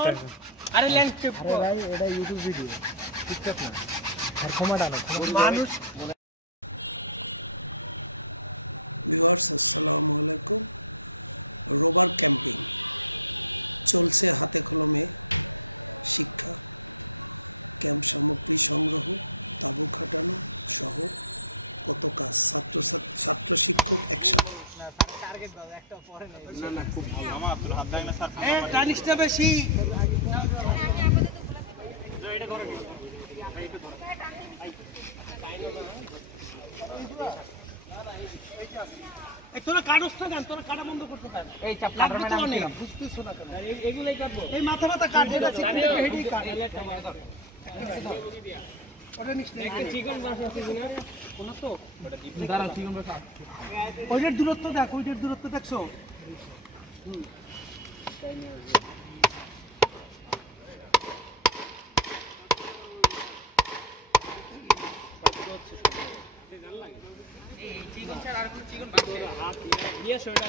अरे लैंडस्केप अरे भाई এটা ইউটিউব ভিডিও টিকটক না আর ক্ষমাটা না মানুষ না স্যার টার্গেট দাও একটা পরে নেই না না খুব ভালো মামা আপনার হাত দাও না স্যার এ টানিশটা বেশি যে এটা করে নি এইটা ধরো এই তোরা কাটছ না কেন তোরা কাটা বন্ধ করতে পার এই চাপ কাটার মানে আমি বুঝতেছ না কেন এগুলাই কাটবো এই মাথা মাথা কাট যেটা চিকন হেডি কাট ওটা নিশ্চয় একটা চিকন বাস আছে কিনা কোন তো ওটা ডিপ দাঁড়া চিকন বাস ওইটার দূরত্ব দেখ ওইটার দূরত্ব দেখছো এই চিকন ছাড়া আর কোন চিকন বাকি হাত নিয়ে